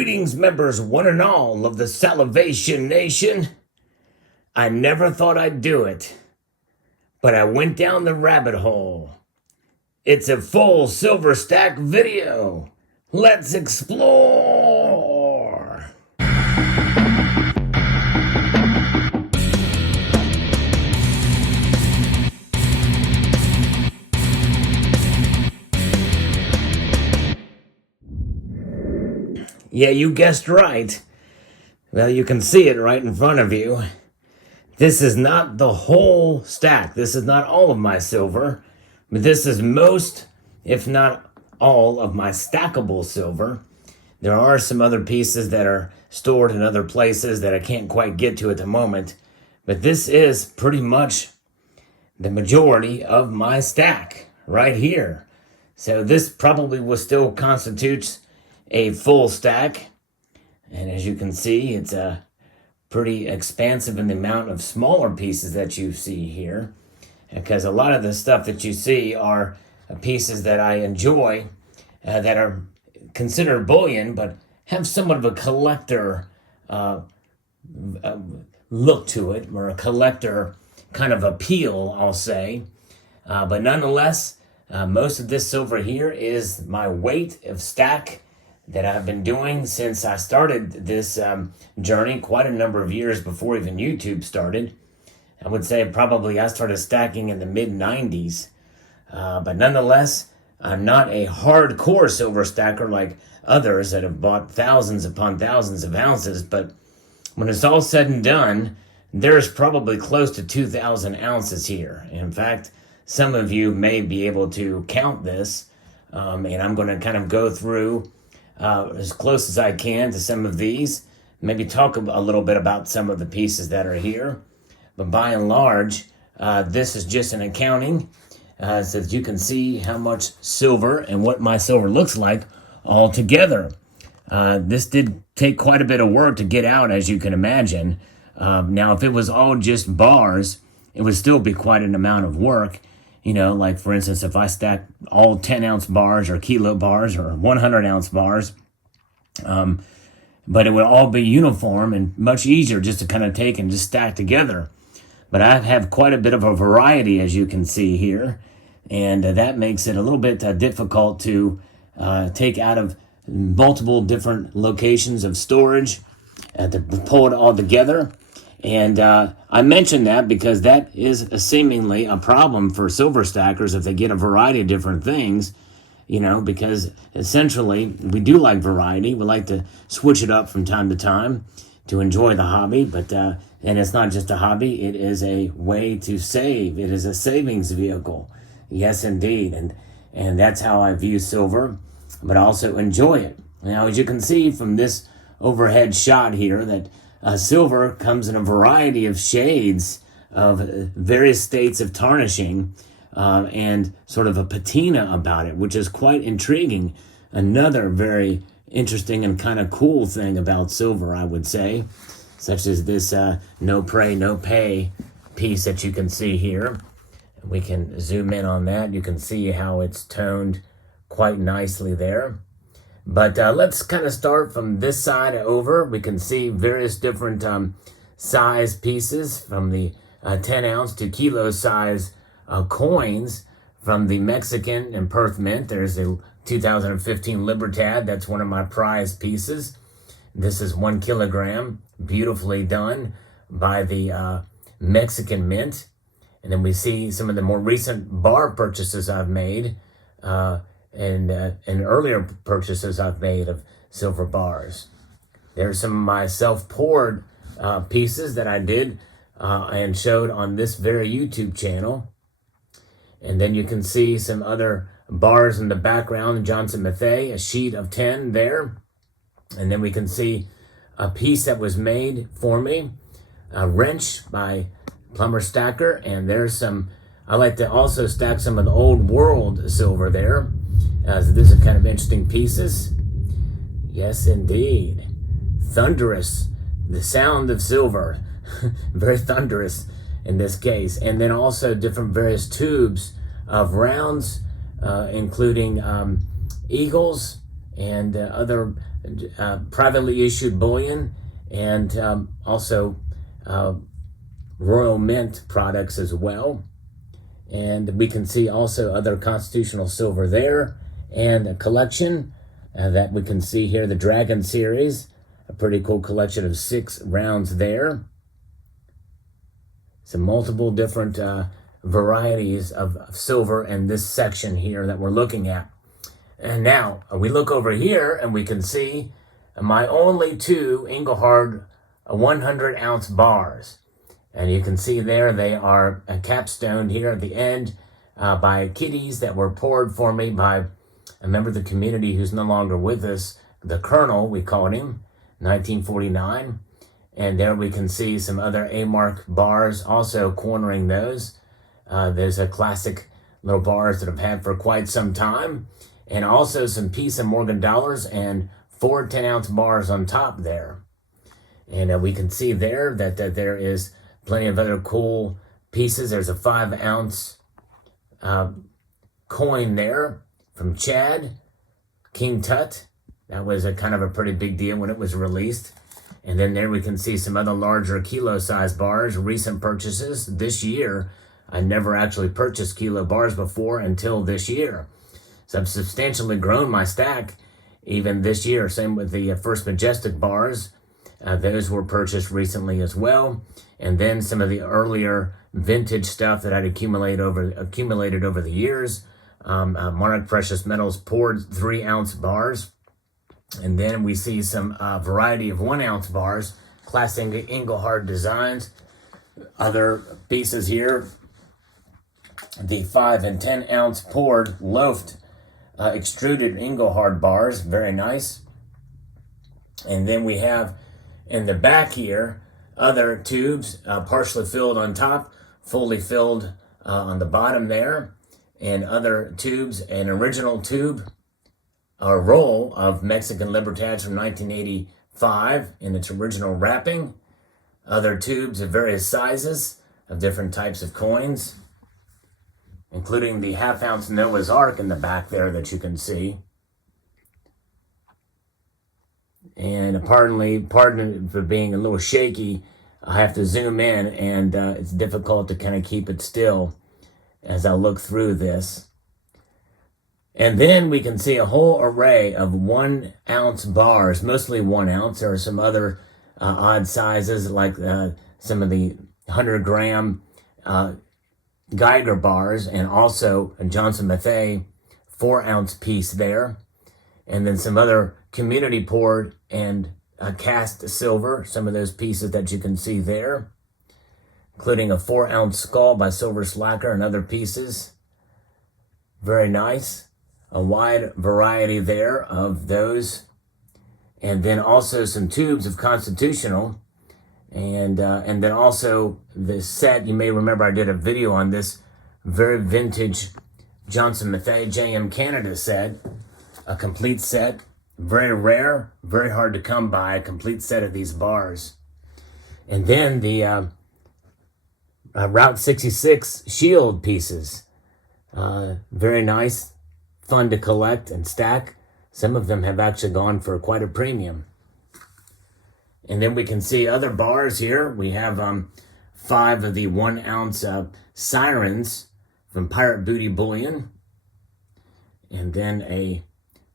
Greetings, members, one and all of the Salivation Nation. I never thought I'd do it, but I went down the rabbit hole. It's a full silver stack video. Let's explore. Yeah, you guessed right. Well, you can see it right in front of you. This is not the whole stack. This is not all of my silver, but this is most, if not all, of my stackable silver. There are some other pieces that are stored in other places that I can't quite get to at the moment, but this is pretty much the majority of my stack right here. So this probably will still constitutes a full stack, and as you can see, it's pretty expansive in the amount of smaller pieces that you see here, because a lot of the stuff that you see are pieces that I enjoy that are considered bullion but have somewhat of a collector look to it, or a collector kind of appeal, I'll say. But nonetheless, most of this silver here is my weight of stack that I've been doing since I started this journey quite a number of years before even YouTube started. I would say probably I started stacking in the mid-90s. But nonetheless, I'm not a hardcore silver stacker like others that have bought thousands upon thousands of ounces. But when it's all said and done, there's probably close to 2,000 ounces here. In fact, some of you may be able to count this. And I'm going to kind of go through as close as I can to some of these, maybe talk a little bit about some of the pieces that are here. But by and large, this is just an accounting so that you can see how much silver and what my silver looks like all together. This did take quite a bit of work to get out, as you can imagine. Now, if it was all just bars, it would still be quite an amount of work. You know, like for instance, if I stack all 10-ounce bars or kilo bars or 100-ounce bars, but it would all be uniform and much easier just to kind of take and just stack together. But I have quite a bit of a variety, as you can see here, and that makes it a little bit difficult to take out of multiple different locations of storage to pull it all together. And I mention that because that is seemingly a problem for silver stackers if they get a variety of different things, you know, because essentially we do like variety. We like to switch it up from time to time to enjoy the hobby. But and it's not just a hobby, it is a way to save. It is a savings vehicle. Yes, indeed. And that's how I view silver, but also enjoy it. Now, as you can see from this overhead shot here, that silver comes in a variety of shades of various states of tarnishing and sort of a patina about it, which is quite intriguing. Another very interesting and kind of cool thing about silver, I would say, such as this no pray, no pay piece that you can see here. We can zoom in on that. You can see how it's toned quite nicely there. But let's kind of start from this side over. We can see various different size pieces, from the 10-ounce to kilo size coins from the Mexican and Perth Mint. There's a 2015 Libertad. That's one of my prized pieces. This is 1 kilogram, beautifully done by the Mexican Mint. And then we see some of the more recent bar purchases I've made, and earlier purchases I've made of silver bars. There's some of my self-poured pieces that I did and showed on this very YouTube channel. And then you can see some other bars in the background, Johnson Matthey, a sheet of 10 there. And then we can see a piece that was made for me, a wrench by Plumber Stacker. And there's some, I like to also stack some of the old world silver there. So these are kind of interesting pieces. Yes, indeed. Thunderous. The sound of silver. Very thunderous in this case. And then also different various tubes of rounds, including eagles, and other privately issued bullion, and also Royal Mint products as well. And we can see also other constitutional silver there, and a collection that we can see here, the Dragon series, a pretty cool collection of 6 rounds there. Some multiple different varieties of silver in this section here that we're looking at. And now we look over here and we can see my only 2 Engelhard 100-ounce bars. And you can see there they are capstoned here at the end by kitties that were poured for me by a member of the community who's no longer with us, the Colonel, we called him, 1949. And there we can see some other A-mark bars also cornering those. There's a classic little bars that I've had for quite some time. And also some piece of Morgan dollars and 4 10-ounce bars on top there. And we can see there that there is plenty of other cool pieces. There's a 5-ounce coin there from Chad, King Tut. That was a kind of a pretty big deal when it was released. And then there we can see some other larger kilo-sized bars, recent purchases this year. I never actually purchased kilo bars before until this year. So I've substantially grown my stack even this year. Same with the First Majestic bars. Those were purchased recently as well. And then some of the earlier vintage stuff that I'd accumulated over the years. Monarch Precious Metals poured 3-ounce bars. And then we see some variety of 1-ounce bars, classic Engelhard designs. Other pieces here, the 5 and 10-ounce poured loafed extruded Engelhard bars, very nice. And then we have in the back here other tubes, partially filled on top, fully filled on the bottom there, and other tubes, an original tube, a roll of Mexican Libertads from 1985 in its original wrapping, other tubes of various sizes of different types of coins, including the 1/2-ounce Noah's Ark in the back there that you can see. And pardon for being a little shaky, I have to zoom in, and it's difficult to kind of keep it still as I look through this. And then we can see a whole array of 1-ounce bars, mostly 1 ounce. There are some other odd sizes, like some of the 100-gram Geiger bars, and also a Johnson Mathey 4-ounce piece there. And then some other community poured and cast silver, some of those pieces that you can see there, including a 4-ounce skull by Silver Slacker and other pieces. Very nice. A wide variety there of those. And then also some tubes of Constitutional. And then also the set, you may remember I did a video on this very vintage Johnson Mathey JM Canada set, a complete set, very rare, very hard to come by, a complete set of these bars. And then the Route 66 shield pieces, very nice, fun to collect and stack. Some of them have actually gone for quite a premium. And then we can see other bars here. We have 5 of the 1-ounce sirens from Pirate Booty Bullion. And then a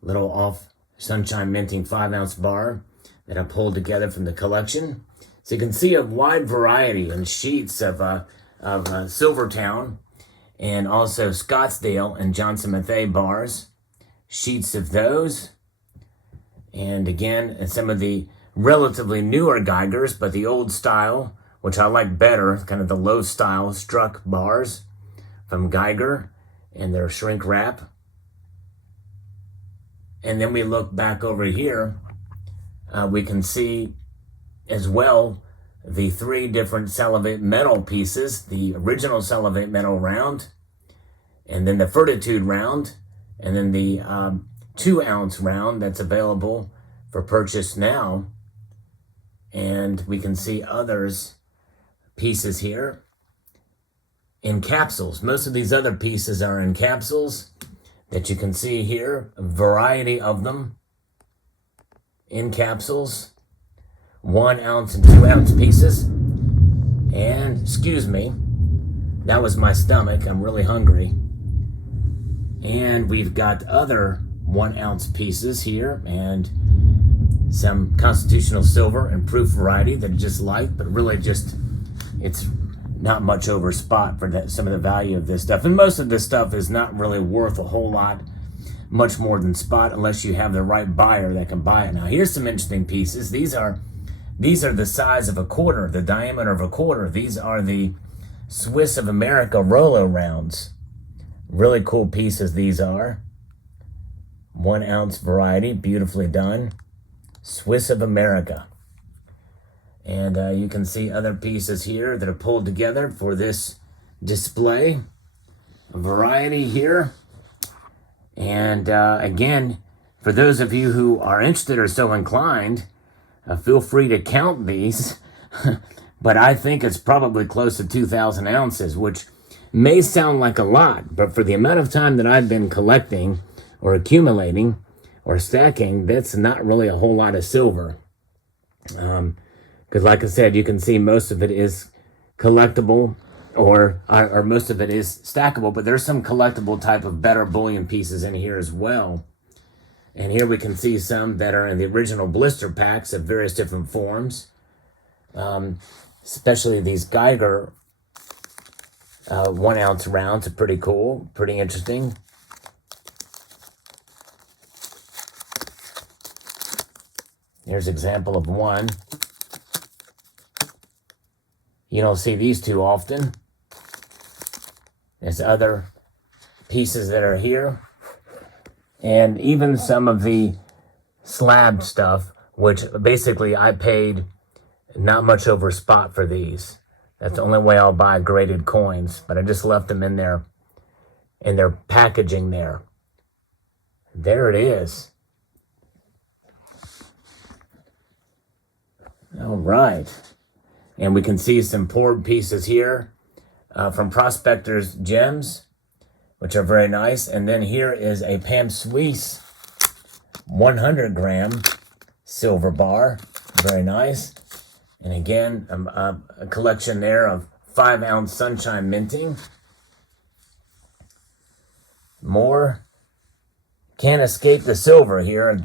little off Sunshine Minting 5-ounce bar that I pulled together from the collection. So you can see a wide variety and sheets of Silvertown and also Scottsdale and Johnson Mathey bars. Sheets of those. And again, some of the relatively newer Geigers, but the old style, which I like better, kind of the low style struck bars from Geiger and their shrink wrap. And then we look back over here, we can see as well the 3 different Salivate metal pieces, the original Salivate metal round, and then the Fortitude round, and then the 2-ounce round that's available for purchase now. And we can see others pieces here in capsules. Most of these other pieces are in capsules that you can see here, a variety of them. in capsules, 1 ounce and 2 ounce pieces. And, excuse me, that was my stomach. I'm really hungry. And we've got other 1 ounce pieces here, and some constitutional silver and proof variety that are just light, but really just, it's not much over spot for that, some of the value of this stuff. And most of this stuff is not really worth a whole lot, much more than spot, unless you have the right buyer that can buy it. Now, here's some interesting pieces. These are the size of a quarter, the diameter of a quarter. These are the Swiss of America Rolo rounds. Really cool pieces these are. 1 ounce variety, beautifully done. Swiss of America. And you can see other pieces here that are pulled together for this display. A variety here. And again, for those of you who are interested or so inclined, feel free to count these. But I think it's probably close to 2,000 ounces, which may sound like a lot, but for the amount of time that I've been collecting or accumulating or stacking, that's not really a whole lot of silver. Because like I said, you can see most of it is collectible or most of it is stackable, but there's some collectible type of better bullion pieces in here as well. And here we can see some that are in the original blister packs of various different forms. Especially these Geiger 1 ounce rounds are pretty cool, pretty interesting. Here's an example of one. You don't see these too often. There's other pieces that are here. And even some of the slab stuff, which basically I paid not much over spot for these. That's the only way I'll buy graded coins, but I just left them in their packaging there. There it is. All right. And we can see some poured pieces here from Prospector's Gems, which are very nice. And then here is a Pam Suisse 100 gram silver bar. Very nice. And again, a collection there of 5 ounce Sunshine Minting. More. Can't escape the silver here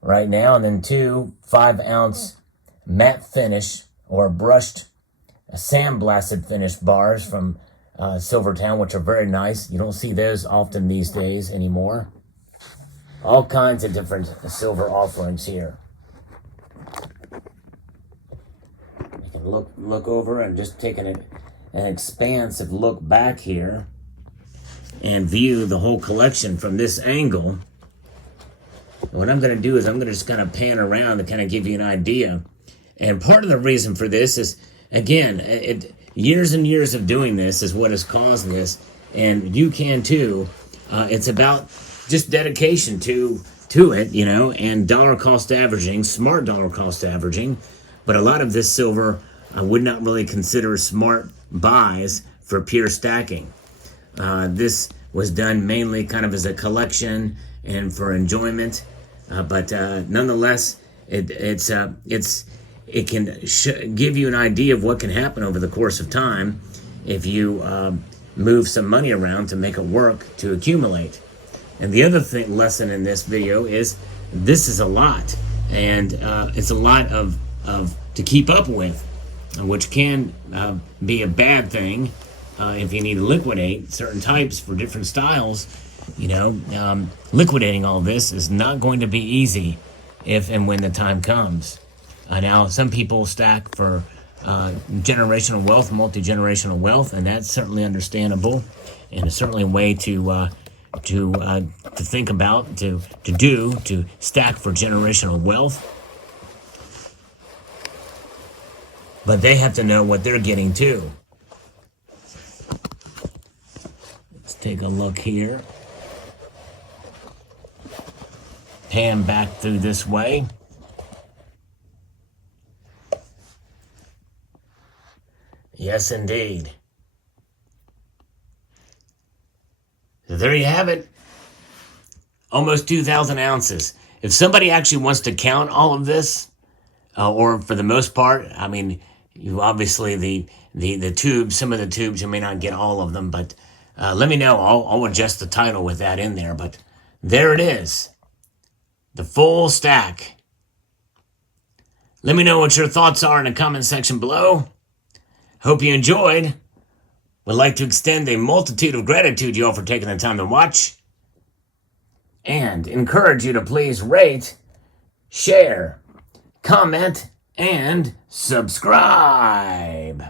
right now. And then 2 5 ounce matte finish or brushed sandblasted finish bars from Silvertown, which are very nice. You don't see those often these days anymore. All kinds of different silver offerings here. You can look over and just take an expansive look back here and view the whole collection from this angle. What I'm going to do is I'm going to just kind of pan around to kind of give you an idea. And part of the reason for this is, again, years and years of doing this is what has caused this, and you can too. It's about just dedication to it, you know, and dollar cost averaging, smart dollar cost averaging. But a lot of this silver I would not really consider smart buys for pure stacking. This was done mainly kind of as a collection and for enjoyment, but nonetheless, it can give you an idea of what can happen over the course of time if you move some money around to make it work to accumulate. And the other lesson in this video is this is a lot, and it's a lot of to keep up with, which can be a bad thing if you need to liquidate certain types for different styles. You know, liquidating all this is not going to be easy if and when the time comes. Now, some people stack for generational wealth, multi-generational wealth, and that's certainly understandable, and it's certainly a way to think about, to stack for generational wealth. But they have to know what they're getting too. Let's take a look here. Pan back through this way. Yes, indeed. So there you have it. Almost 2,000 ounces. If somebody actually wants to count all of this, or for the most part, I mean, you obviously the tubes, some of the tubes, you may not get all of them, but let me know. I'll adjust the title with that in there. But there it is, the full stack. Let me know what your thoughts are in the comment section below. Hope you enjoyed. Would like to extend a multitude of gratitude to you all for taking the time to watch, and encourage you to please rate, share, comment, and subscribe.